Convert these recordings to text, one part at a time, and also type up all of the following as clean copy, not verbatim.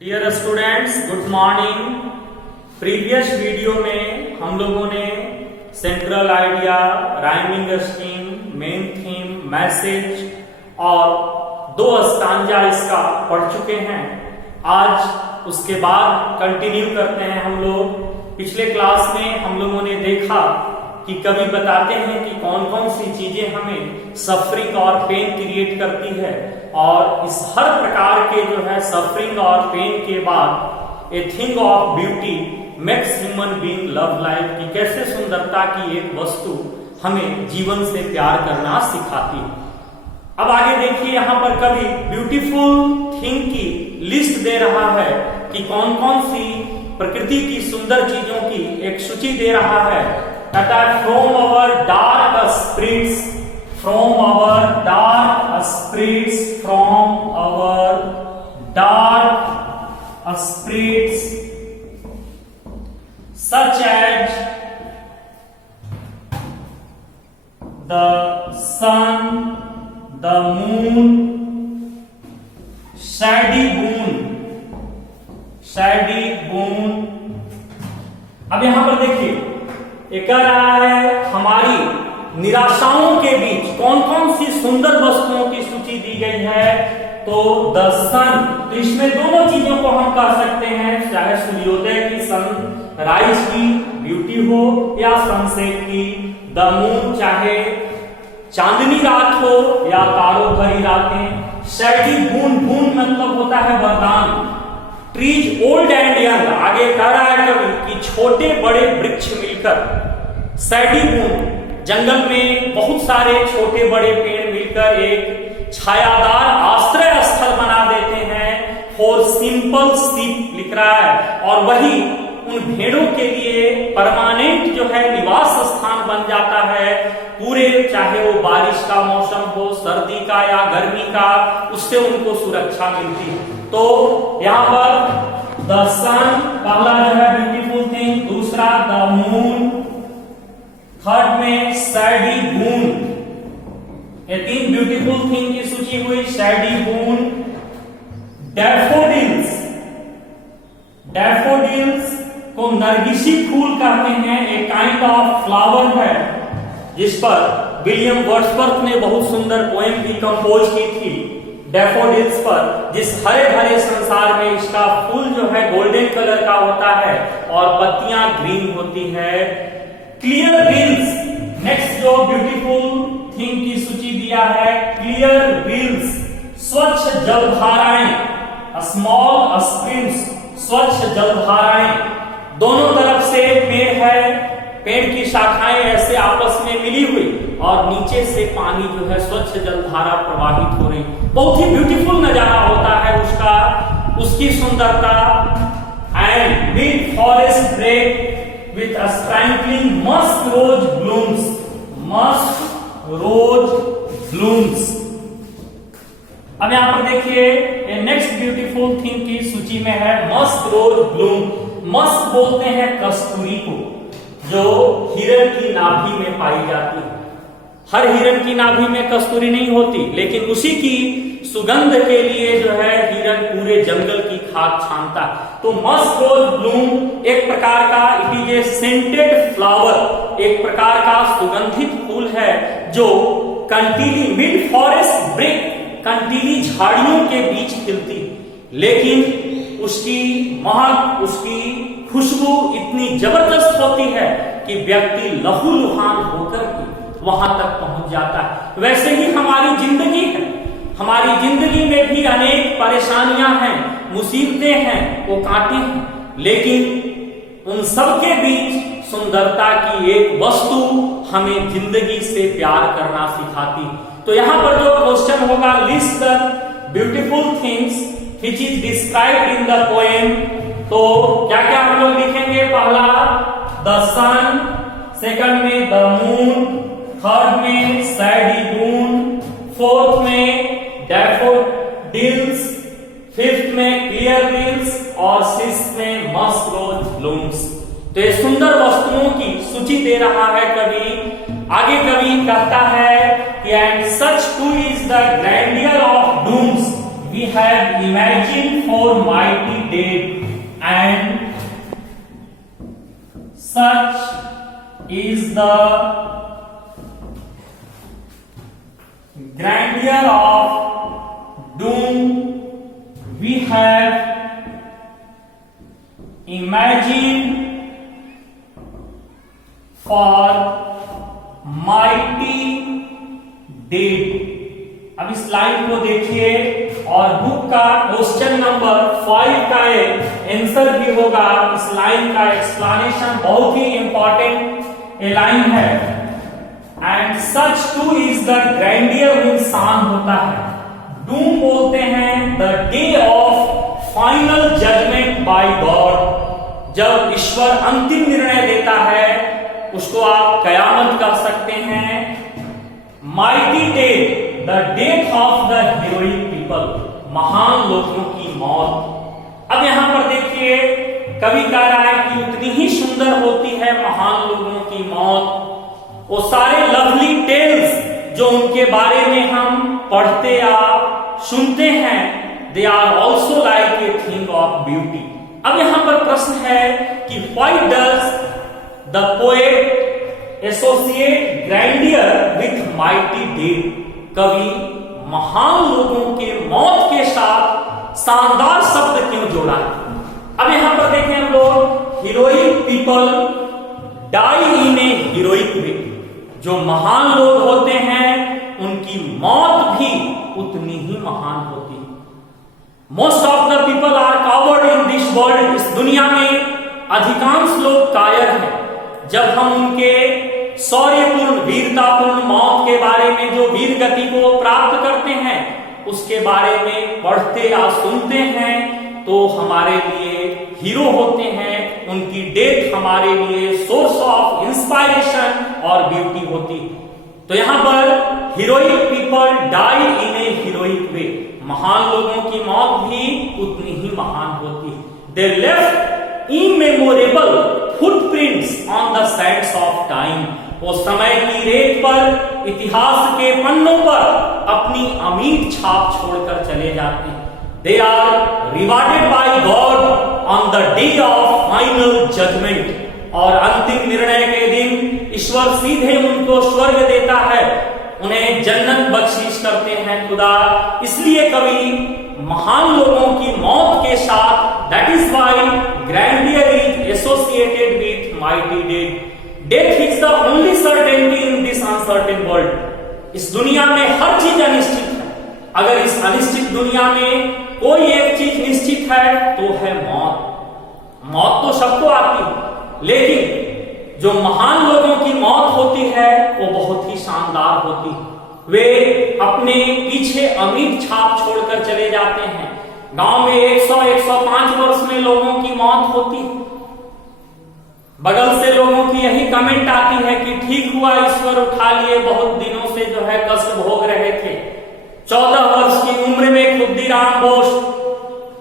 Dear students, good morning. Previous video में हम लोगों ने central idea, rhyming scheme, main theme, message और 2 स्टांजा इसका पढ़ चुके हैं। आज उसके बाद कंटिन्यू करते हैं हम लोग। पिछले क्लास में हम लोगों ने देखा कि कवि बताते हैं कि कौन कौन सी चीजें हमें सफरिंग और पेन क्रिएट करती है, और इस हर प्रकार के जो है सफरिंग और पेन के बाद ए thing of beauty makes human being love life, कि कैसे सुंदरता की एक वस्तु हमें जीवन से प्यार करना सिखाती है। अब आगे देखिए, यहाँ पर कवि ब्यूटीफुल थिंग की लिस्ट दे रहा है कि कौन कौन सी प्रकृति की सुंदर चीजों की एक सूची दे रहा है। कहता है from our dark spirits, from our dark spirits, from our dark spirits, such as the sun, the moon, shady moon, shady moon। अब यहां पर देखिए, एक कह रहा है हमारी निराशाओं के बीच कौन कौन सी सुंदर वस्तुओं की सूची दी गई है। तो द सन, तो इसमें दोनों चीजों को हम कह सकते हैं, चाहे सूर्योदय की सनराइज की ब्यूटी हो या सनसेट की। द मून, चाहे चांदनी रात हो या तारों भरी रातें। शैडी बून, बून मतलब होता है वरदान। ट्रीज ओल्ड एंड यंग, आगे कह रहा है कभी कि छोटे बड़े वृक्ष मिलकर। शैडी बून, जंगल में बहुत सारे छोटे बड़े पेड़ मिलकर एक छायादार आश्रय स्थल बना देते हैं। फॉर सिंपल शीप लिख रहा है, और वही उन भेड़ों के लिए परमानेंट जो है निवास स्थान बन जाता है। पूरे, चाहे वो बारिश का मौसम हो, सर्दी का या गर्मी का, उससे उनको सुरक्षा मिलती है। तो यहाँ पर द सन पहला जो है ब्यूटीफुल थिंग, दूसरा द मून, थर्ड में शैडी बून। ये 3 ब्यूटीफुल थिंग की सूची हुई। शैडी बून, डैफोडिल्स, डैफोडिल्स को नरगिसी फूल कहते हैं, एक काइंड ऑफ फ्लावर है जिस पर विलियम वर्ड्सवर्थ ने बहुत सुंदर पोएम भी कंपोज की थी डैफोडिल्स पर। जिस हरे भरे संसार में इसका फूल जो है गोल्डन कलर का होता है और पत्तियां ग्रीन होती है। क्लियर रिल्स, नेक्स्ट जो ब्यूटीफुल थिंग की सूची दिया है, क्लियर रिल्स, स्वच्छ जलधाराएं, स्मॉल स्ट्रीम्स, स्वच्छ जलधाराएं। दोनों तरफ से पेड़ है, पेड़ की शाखाएं ऐसे आपस में मिली हुई, और नीचे से पानी जो है स्वच्छ जलधारा प्रवाहित हो रही। बहुत ही ब्यूटीफुल नजारा होता है उसका, उसकी सुंदरता। And big forest break with a sprinkling musk rose blooms, musk rose blooms। अब यहां पर देखिए, नेक्स्ट ब्यूटीफुल थिंग की सूची में है मस्क रोज ब्लूम। मस्क बोलते हैं कस्तूरी को, जो हिरण की नाभि में पाई जाती है। हर हिरण की नाभि में कस्तूरी नहीं होती, लेकिन उसी की सुगंध के लिए जो है हिरण पूरे जंगल की खाद छानता है। तो मस्क रोज ब्लूम एक प्रकार का, it is a scented flower, एक प्रकार का सुगंधित फूल है जो कंटीली मिड फॉरेस्ट ब्रेक, कंटीली झाड़ियों के बीच खिलती, लेकिन उसकी महक, उसकी खुशबू इतनी जबरदस्त होती है कि व्यक्ति लहूलुहान होकर वहां तक पहुंच जाता है। वैसे ही हमारी जिंदगी है, हमारी जिंदगी में भी अनेक परेशानियां हैं, मुसीबतें हैं, वो कांटे हैं, लेकिन उन सबके बीच सुंदरता की एक वस्तु हमें जिंदगी से प्यार करना सिखाती। तो यहां पर जो क्वेश्चन होगा, list the beautiful things which is described in the poem. तो क्या क्या हम लोग लिखेंगे? पहला द सन, सेकंड में द मून, थर्ड में शैडी बून, फोर्थ में डैफोडिल्स, फिफ्थ में क्लियर रिल्स, और सिक्स्थ में मस्क रोज ब्लूम्स। तो ये सुंदर वस्तुओं की सूची दे रहा है कवि। आगे कवि कहता है कि and such too is the grandeur of dooms we have imagined for mighty dead, and such is the grandeur of doom we have imagined for mighty dead। अब इस लाइन को देखिए और बुक का क्वेश्चन नंबर 5 का answer भी होगा। इस लाइन का एक्सप्लेनेशन बहुत ही इंपॉर्टेंट लाइन है। And such too is the grandeur means शान होता है। डूम बोलते हैं the day of final judgement by God. जब ईश्वर अंतिम निर्णय देता है उसको आप कयामत कह सकते हैं। Mighty day the death of the heroic people, महान लोगों की मौत। अब यहां पर देखिए कवि कह रहा है कि उतनी ही सुंदर होती है महान लोगों की मौत। वो सारे लवली टेल्स जो उनके बारे में हम पढ़ते या सुनते हैं, they are also like a thing of beauty. अब यहां पर प्रश्न है कि why does the poet associate grandeur with mighty dead. कवि महान लोगों के मौत के साथ शानदार शब्द क्यों जोड़ा है? अब यहां पर देखें हम लोग, heroic people die in a heroic वे। जो महान लोग होते हैं उनकी मौत भी उतनी ही महान होती है। Most of the people are coward in this world. इस दुनिया में अधिकांश लोग कायर हैं। जब हम उनके शौर्यपूर्ण वीरतापूर्ण मौत के बारे में, जो वीर गति को प्राप्त करते हैं, उसके बारे में पढ़ते या सुनते हैं तो हमारे लिए हीरो होते हैं। उनकी डेथ हमारे लिए सोर्स ऑफ इंस्पायरेशन और ब्यूटी होती है। तो यहां पर heroic people die in a heroic way. महान लोगों की मौत भी उतनी ही महान होती है। They left immemorable footprints on the sands of time. वो समय की रेत पर, इतिहास के पन्नों पर अपनी अमीर छाप छोड़कर चले जाते हैं। They are rewarded by God on the day of final judgement. और अंतिम निर्णय के दिन ईश्वर सीधे उनको स्वर्ग देता है, उन्हें जन्नत बख्शीश करते हैं खुदा। इसलिए कवि महान लोगों की मौत के साथ, that is why grandeur is associated with mighty dead. Death is the only certainty in this uncertain world. इस दुनिया में हर चीज अनिश्चित है। अगर इस अनिश्चित दुनिया में कोई एक चीज निश्चित है तो है मौत। मौत तो सबको आती है, लेकिन जो महान लोगों की मौत होती है वो बहुत ही शानदार होती है। वे अपने पीछे अमीर छाप छोड़कर चले जाते हैं। गांव में 100-105 वर्ष में लोगों की मौत होती है। बगल से लोगों की यही कमेंट आती है कि ठीक हुआ ईश्वर उठा लिए, बहुत दिनों से जो है कष्ट भोग रहे थे। 14 वर्ष की उम्र में खुद्दीराम बोस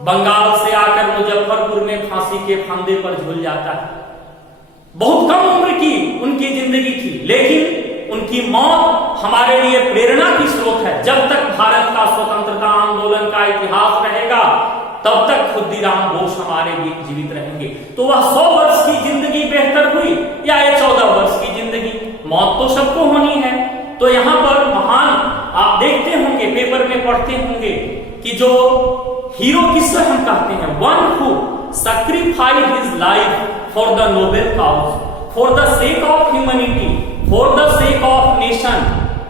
बंगाल से आकर मुजफ्फरपुर में फांसी के फंदे पर झूल जाता है। बहुत कम उम्र की उनकी जिंदगी थी, लेकिन उनकी मौत हमारे लिए प्रेरणा की स्रोत है। जब तक भारत का स्वतंत्रता आंदोलन का इतिहास रहेगा तब तक खुद्दीराम बोस हमारे बीच जीवित रहेंगे। तो वह 100 वर्ष की जिंदगी बेहतर हुई या ये 14 वर्ष की जिंदगी, मौत तो सबको होनी है। तो यहाँ पर महान, आप देखते होंगे, पेपर में पढ़ते होंगे कि जो हीरो किससे हम कहते हैं, one who sacrificed his life for the noble cause, for the sake of humanity, for the sake of nation,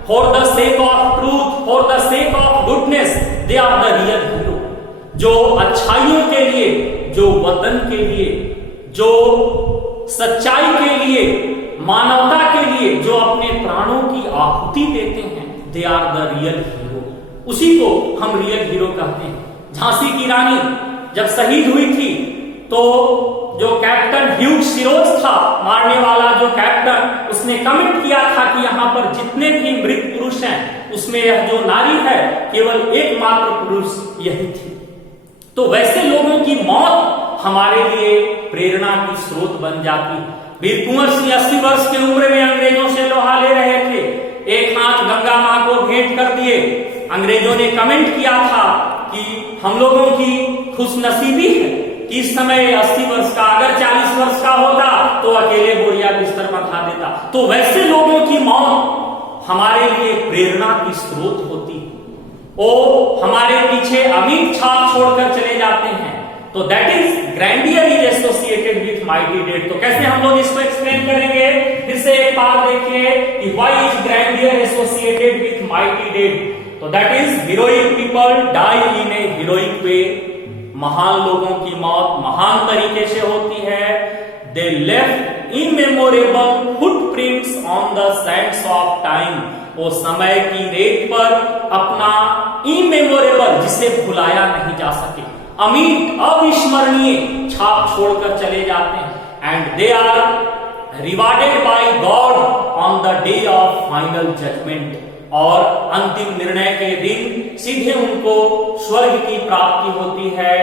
for the sake of truth, for the sake of goodness, they are the real hero। जो अच्छाइयों के लिए, जो वतन के लिए, जो सच्चाई के लिए, मानवता के लिए जो अपने प्राणों की आहुति देते हैं, they are the real hero. उसी को हम रियल हीरो कहते हैं। झांसी की रानी जब शहीद हुई थी तो जो कैप्टन ह्यूग सिरोज था, मारने वाला जो कैप्टन, उसने कमेंट किया था कि यहाँ पर जितने भी मृत पुरुष हैं उसमें यह जो नारी है केवल एकमात्र पुरुष यही थी। तो वैसे लोगों की मौत हमारे लिए प्रेरणा की स्रोत बन जाती। वीर कुंवर सिंह 80 वर्ष की उम्र में अंग्रेजों से लोहा ले रहे थे, एक हाथ गंगा मां को भेंट कर दिए। अंग्रेजों ने कमेंट किया था कि हम लोगों की खुशनसीबी है कि इस समय 80 वर्ष का, अगर 40 वर्ष का होता तो अकेले बोरिया बिस्तर बंधा देता। तो वैसे लोगों की मौत हमारे लिए प्रेरणा की स्रोत होती है, वो हमारे पीछे अमिट छाप छोड़कर चले जाते हैं। तो that is grandeur is associated with mighty dead. तो कैसे हम लोग इसको एक्सप्लेन करेंगे? फिर से एक बार देखिए कि why is grandeur associated with mighty dead. तो that is heroic people die in a heroic way. महान लोगों की मौत महान तरीके से होती है। They left immemorable footprints on the sands of time. वो समय की रेत पर अपना इमेमोरेबल, जिसे भुलाया नहीं जा सके, अमिट अविस्मरणीय छाप छोड़कर चले जाते हैं। And they are rewarded by God on the day of final judgement. और अंतिम निर्णय के दिन सीधे उनको स्वर्ग की प्राप्ति होती है।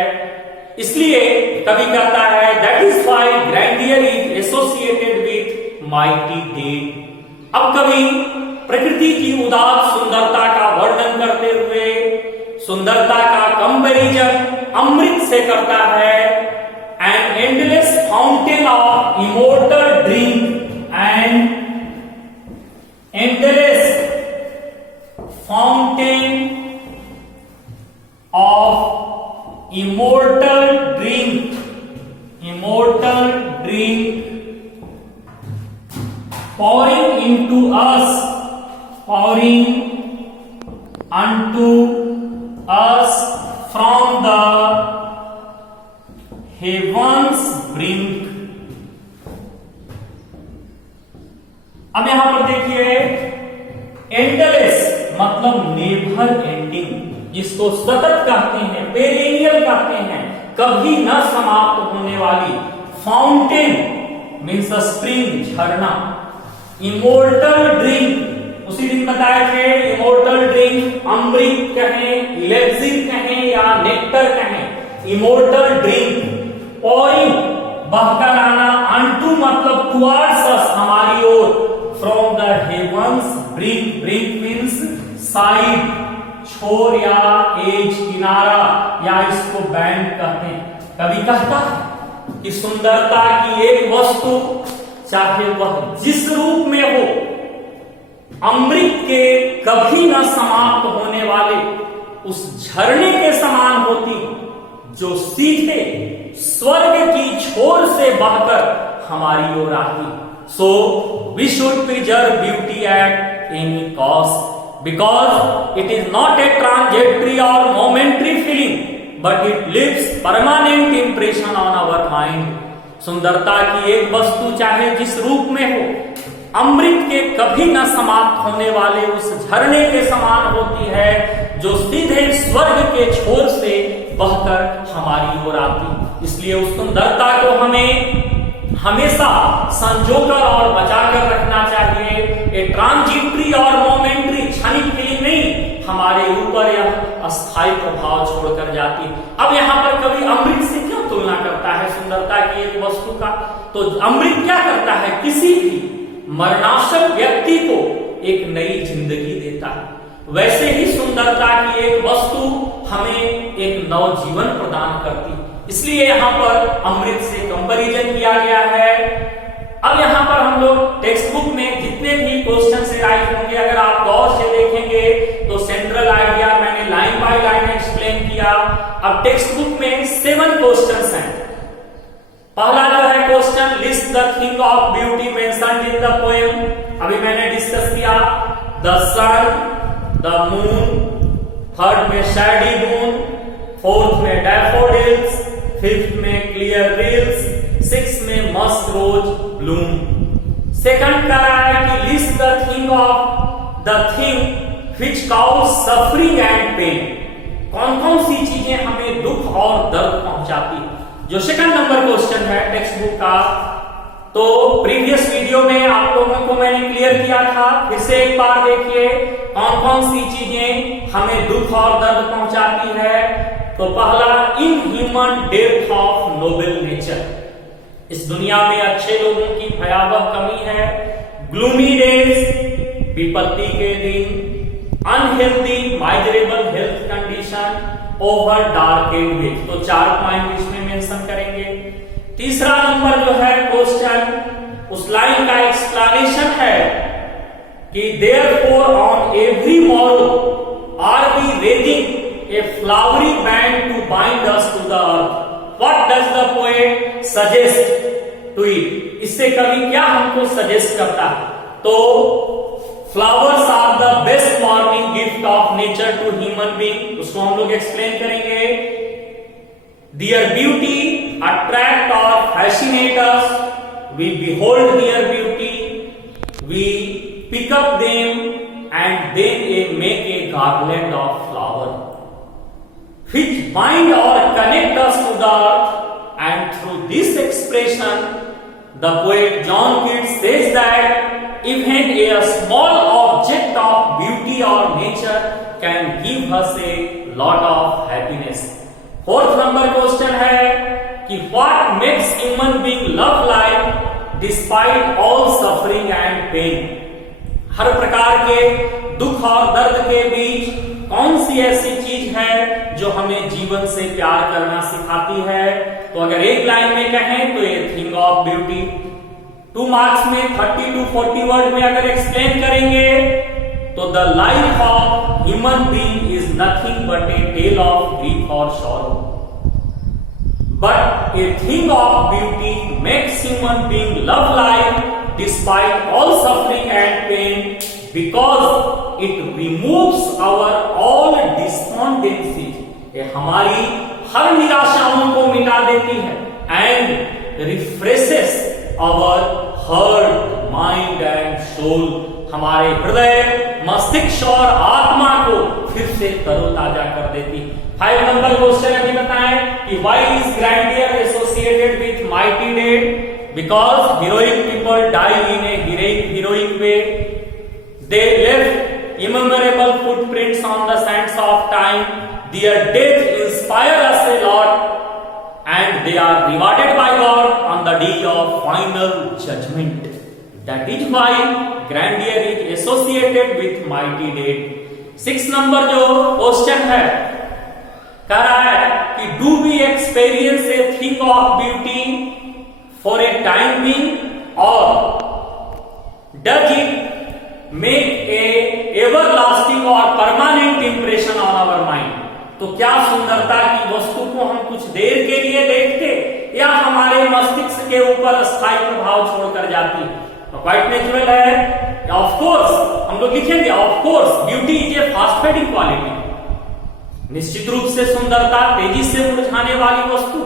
इसलिए कवि कहता है that is why grandeur is associated with mighty dead. अब कवि प्रकृति की उदार सुंदरता का वर्णन करते हुए सुंदरता का कंपैरिजन अमृत से करता है। An endless fountain of immortal drink and endless fountain of immortal drink pouring unto us from the heavens brink। अब यहां पर देखिए एंडलेस मतलब नेवर एंडिंग, जिसको सतत कहते हैं, पेरेनियल कहते हैं, कभी न समाप्त होने वाली। फाउंटेन मीन्स स्प्रिंग, झरना। इमोर्टल ड्रिंक, उसी दिन बताए थे, इमोर्टल ड्रिंक अमृत कहें, इलेक्सिर कहें या नेक्टर कहें। इमोर्टल ड्रिंक पॉइंग बहकर आना, अनटू मतलब टुवर्ड्स अस हमारी ओर, from the heavens brink, brink means side, छोर या एज, किनारा, या इसको बैंड कहते हैं। कभी कहता है कि सुंदरता की एक वस्तु चाहे वह जिस रूप में हो, अमृत के कभी न समाप्त होने वाले उस झरने के समान होती जो सीधे स्वर्ग की छोर से बहकर हमारी ओर आती। So we should preserve beauty at any cost, because it is not a transitory or momentary feeling, but it leaves permanent impression on our mind। सुंदरता की एक वस्तु चाहे जिस रूप में हो, अमृत के कभी न समाप्त होने वाले उस झरने के समान होती है जो सीधे स्वर्ग के छोर से बहकर हमारी ओर आती। इसलिए उस सुंदरता को हमें हमेशा संजोकर और बचाकर रखना चाहिए। ए ट्रांजिटरी और मोमेंट्री, क्षणिक फीलिंग नहीं, हमारे ऊपर यह अस्थायी प्रभाव छोड़कर जाती। अब यहाँ पर कवि अमृत से क्यों तुलना करता है सुंदरता की एक वस्तु का? तो अमृत क्या करता है? किसी भी मरणासन्न व्यक्ति को एक नई जिंदगी देता है। वैसे ही सुंदरता की एक वस्तु हमें एक नव जीवन प्रदान करती। इसलिए यहाँ पर अमृत से कंपैरिजन किया गया है। अब यहाँ पर हम लोग टेक्स्ट बुक में जितने भी क्वेश्चन से राइट होंगे, अगर आप गौर से देखेंगे तो सेंट्रल आइडिया मैंने लाइन बाय लाइन एक्सप्लेन किया। अब टेक्स्ट बुक में 7 क्वेश्चंस हैं। पहला जो है question, list the thing of beauty mentioned in the poem. अभी मैंने डिस्कस किया the sun, the moon, third में शैडी मून, फोर्थ में डैफोडिल्स, फिफ्थ में क्लियर रील्स, सिक्स में मस्क रोज ब्लूम। सेकंड कह रहा है कि list the thing which cause suffering and pain. कौन कौन सी चीजें हमें दुख और दर्द पहुंचाती, जो सेकंड नंबर क्वेश्चन है टेक्स्ट बुक का। तो प्रीवियस वीडियो में आप लोगों को मैंने क्लियर किया था, फिर से एक बार देखिए कौन कौन सी चीजें हमें दुख और दर्द पहुंचाती है। तो पहला, inhuman depth of noble nature. इस दुनिया में अच्छे लोगों की भयावह कमी है। ग्लूमी डेज, विपत्ति के दिन। Unhealthy miserable health condition, over dark and ways. तो 4 पॉइंट इसमें मेंशन करेंगे। तीसरा नंबर जो है क्वेश्चन, उस लाइन का एक्सप्लेनेशन है कि therefore on every morrow are we raising a flowery band to bind us to the earth. What does the poet suggest to it? इससे कवि क्या हमको सजेस्ट करता है? तो flowers are the best morning gift of nature to human being, उसको हम लोग एक्सप्लेन करेंगे। Their beauty attract or fascinate us. We behold their beauty, we pick up them, and then make a garland of flower, which bind or connect us to the earth. And through this expression, the poet John Keats says that even a small object of beauty or nature can give us a lot of happiness. Fourth number question है कि what makes human being love life despite all suffering and pain. हर प्रकार के दुख और दर्द के बीच कौन सी ऐसी चीज है जो हमें जीवन से प्यार करना सिखाती है? तो अगर एक लाइन में कहें तो ये थिंग ऑफ ब्यूटी। 2 मार्क्स में 30 to 40 वर्ड में अगर एक्सप्लेन करेंगे तो the life of human being is nothing but a tale of grief और sorrow, but a thing of beauty makes human being love life despite all suffering and pain, because it removes our all despondency. ये हमारी हर निराशाओं को मिटा देती है and refreshes our heart mind and soul, हमारे हृदय मस्तिष्क और आत्मा को फिर से तरोताजा कर देती। 5 नंबर क्वेश्चन अभी बताएं कि why is grandeur associated with mighty dead? Because heroic people die in a heroic way. They left immemorable footprints on the sands of time. Their death inspire us a lot and they are rewarded by God on the day of final judgment. That is why grandeur is associated with mighty dead. 6 number जो question है कह रहा है कि do we experience a thing of beauty for a time being or does it make a everlasting or permanent impression on our mind? तो क्या सुंदरता की वस्तु को हम कुछ देर के लिए देखते या हमारे मस्तिष्क के ऊपर स्थायी प्रभाव छोड़कर जाती? क्वाइट नेचुरल है। ऑफ कोर्स हम लोग लिखेंगे of course beauty is a fast fading quality, निश्चित रूप से सुंदरता तेजी से मुरझाने वाली वस्तु,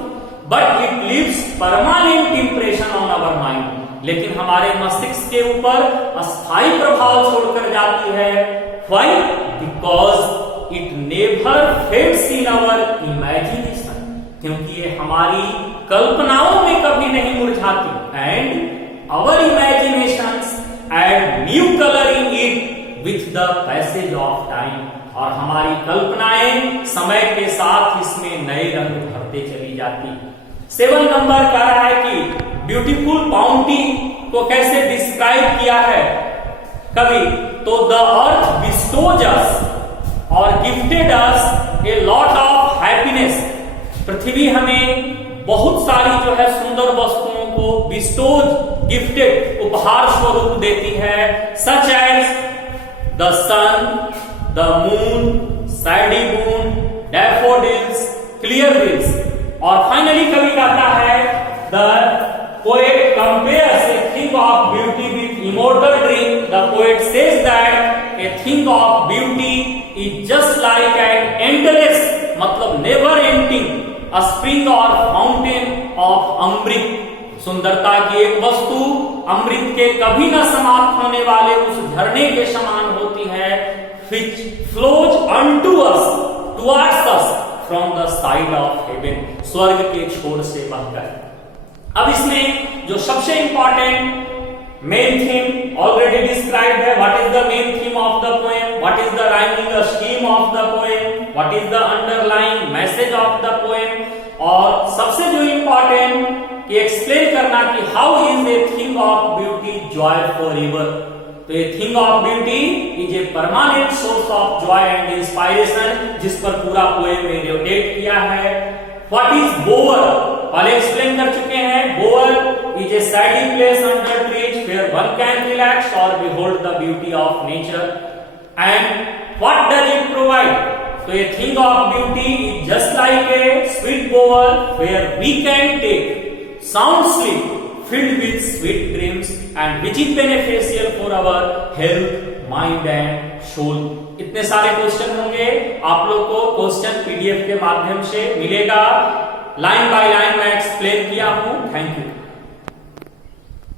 but it leaves permanent impression on our mind, लेकिन हमारे मस्तिष्क के ऊपर अस्थायी प्रभाव छोड़कर जाती है। Why? Because it never fades in our imagination, क्योंकि ये हमारी कल्पनाओं में कभी नहीं मुरझाती। And our imaginations add new color in it with the passage of time, और हमारी कल्पनाएं समय के साथ इसमें नए रंग भरते चली जाती। 7 नंबर कह रहा है कि ब्यूटीफुल बाउंटी को कैसे डिस्क्राइब किया है कवि? तो द अर्थ बिस्टोज अस और gifted us a lot of happiness. पृथ्वी हमें बहुत सारी जो है सुंदर वस्तुओं को बिस्टोज गिफ्टेड उपहार स्वरूप देती है, such as the sun, the moon, shady moon, daffodils, clear hills. और फाइनली कवि कहता है the poet compares a thing of beauty with immortal dream. The poet says that a thing of beauty is just like an endless, मतलब never ending, a spring और fountain of amrit. सुंदरता की एक वस्तु अमृत के कभी न समाप्त होने वाले उस झरने के समान होती है, which flows unto us, towards us from the side of heaven, स्वर्ग के छोर से बहकर। अब इसमें जो सबसे important main theme already described है। What is the main theme of the poem? What is the rhyming scheme of the poem? What is the underline message of the poem? और सबसे जो इंपॉर्टेंट कि एक्सप्लेन करना कि how is a thing of beauty joy forever एवर। तो ये thing of beauty is a permanent source of joy and inspiration, जिस पर पूरा पोएम में रोटेट किया है। व्हाट इज बोअर, पहले एक्सप्लेन कर चुके हैं। Bower is a shady place under trees where one can relax और behold the beauty of nature. And what does it provide, तो ये thing of beauty is just like a sweet bower where we can take sound sleep filled with sweet dreams and which is beneficial for our health, mind and soul। इतने सारे question होंगे, आप लोग को question PDF के माध्यम से मिलेगा। लाइन बाय लाइन मैं एक्सप्लेन किया हूं। Thank you.